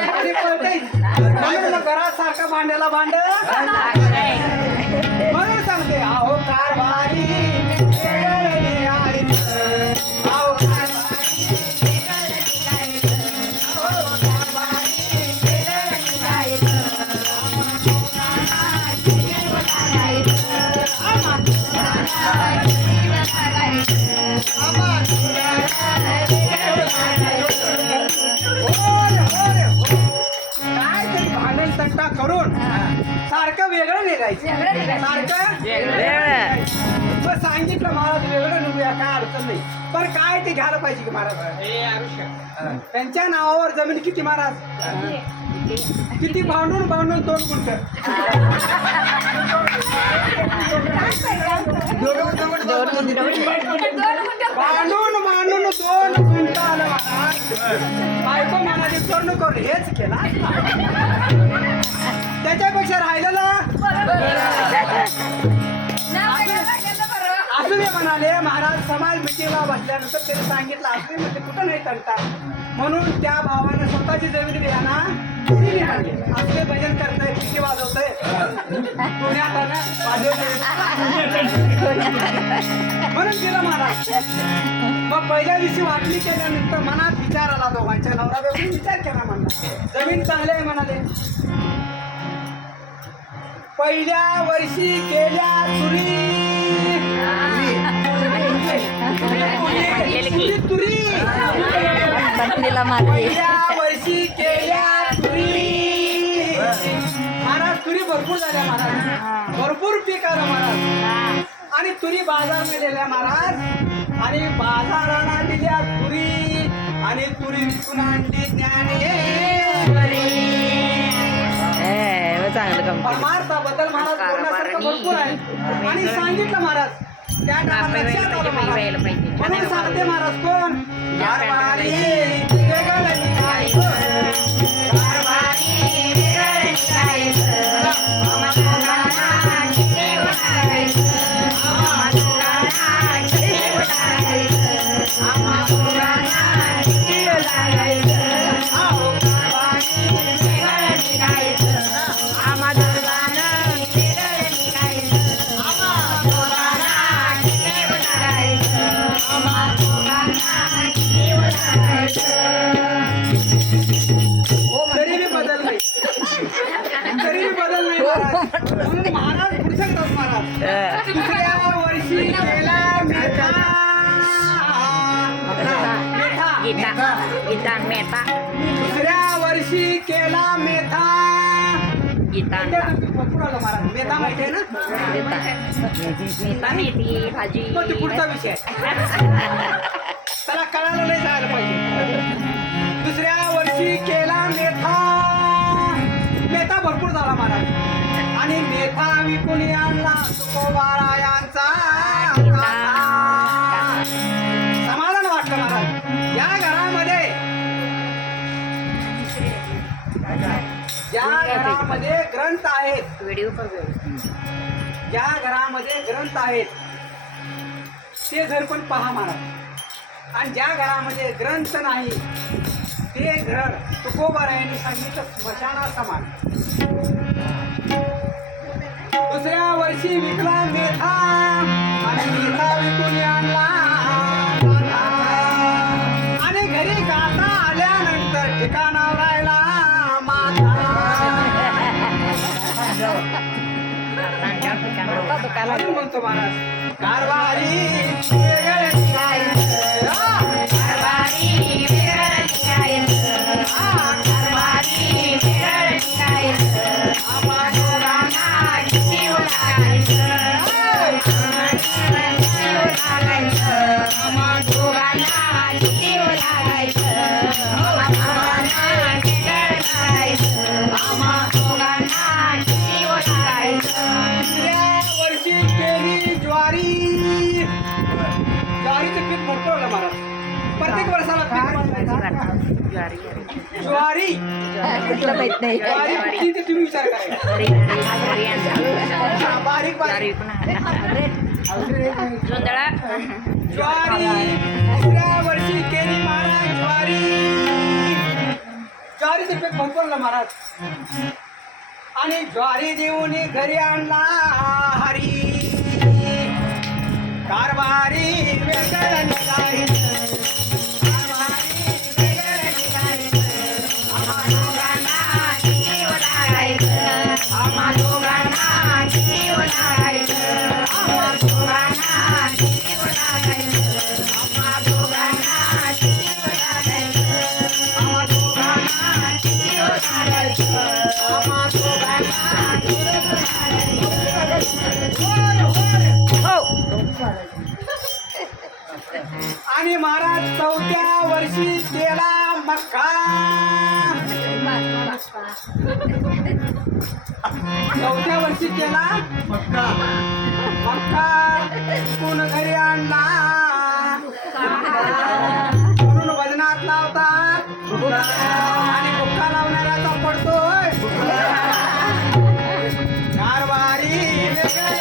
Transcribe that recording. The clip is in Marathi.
आणि कळतंय घरासारखं भांड्याला भांड म्हणून सांगते अहो कारभारी वेगळे आहेत. अहो कारभारी वेगळे आहेत. अहो कारभारी वेगळे आहेत. काय तरी भांडण तट्टा करून सारखं वेगळं निघायचं सारखं वेगळं. मग सांगितलं महाराज वेगळं निघूया काय अडचण नाही पण काय ते घ्यायला पाहिजे की महाराज त्यांच्या नावावर जमीन किती महाराज किती भांडून भांडून 2 गुंठ भांडून भांडून 2 गुंठ आलं महाराज. बायको म्हणाली करून करून हेच केला त्याच्यापेक्षा राहिलेलं असं मी म्हणाले महाराज समाज मिटिंगला बसल्यानंतर त्यांनी सांगितलं असं म्हणजे कुठं नाही तंटा म्हणून त्या भावाने स्वतःची जमीन बियाणा असले भजन करताय किती वाजवतंय पुण्यात म्हणून केलं महाराज. मग पहिल्या दिवशी वाटणी केल्यानंतर मनात विचार आला दोघांच्या नवरा बायकोने विचार केला म्हणला जमीन चांगली आहे म्हणाले. पहिल्या वर्षी केल्या तुरी पहिल्या वर्षी केल्या तुरी महाराज तुरी भरपूर झाल्या महाराज भरपूर पीक आलं महाराज आणि तुरी बाजारला दिल्या महाराज आणि बाजाराला दिल्या तुरी आणि तुरी विकून आणली परमार्थाबद्दल महाराज बोलण्यासारखं भरपूर आहे आणि सांगितलं महाराज त्या टायमाला लक्षात आलं महाराज म्हणून सांगते महाराज कोण कारभारी वेगळं निघायचं. कारभारी वेगळं निघायचं. आम्हा दोघांना देव लागायचं. आम्हा दोघांना देव लागायचं. आम्हा दोघांना देव लागायचं. अहो कारभारी वेगळं निघायचं. आम्हा दोघांना वेगळं निघायचं. आम्हा दोघांना देव लागायचं. आम्हा दोघांना देव लागायचं. तरी मी बदल नाही तरी मी बदल नाही महाराज म्हणून महाराज पुढचं करतात महाराज दुसऱ्या वर्षी केला मेथा दुसऱ्या वर्षी केला मेथा भरपूर आलं महाराज मेथा माहिती आहे ना भाजी तो पुढचा विषय त्याला कळायला नाही जायला पाहिजे. दुसऱ्या वर्षी केला मेथा मेथा भरपूर झाला महाराज आणि मेथा विकून आणला तुकोबारायांचा समाधान वाटलं महाराज. या घरामध्ये ज्या घरामध्ये ग्रंथ आहेत व्हिडिओ ज्या घरामध्ये ग्रंथ आहेत ते घर पण पहा महाराज आणि ज्या घरामध्ये ग्रंथ नाही ते घर तुकोबारायांनी सांगितलं स्मशाना समान. दुसऱ्या वर्षी विकला मेथा आणि मेथा विकून आणला आणि घरी गाता आल्यानंतर ठिकाणावर राहिला माथा. म्हणतो महाराज कारभारी वेगळे निघायचं. कारभारी वेगळे निघायचं. कारभारी वेगळे निघायचं. आम्हा दोघांना जीव लागायचं. आम्हा दोघांना जीव लागायचं. आम्हा दोघांना जीव लागायचं. वर्षी केली ज्वारीचं पीक भरपूर आलं महाराज. प्रत्येक वर्षाला ज्वारी ज्वारी किती तुम्ही विचार करा बारीक बारीक ज्वारी दुसऱ्या वर्षी केली महाराज ज्वारी ज्वारीचं पीक भरपूर महाराज आणि ज्वारी देऊन घरी आणला हरी कारभारी वेगळं निघायचं. आणि महाराज 4थ्या वर्षी केला मक्का. 4थ्या वर्षी केला मक्का. कोण घरी आणला म्हणून भजनात लावता आणि बुक्का लावणाऱ्याचा पडतोय कारभारी वेगळं.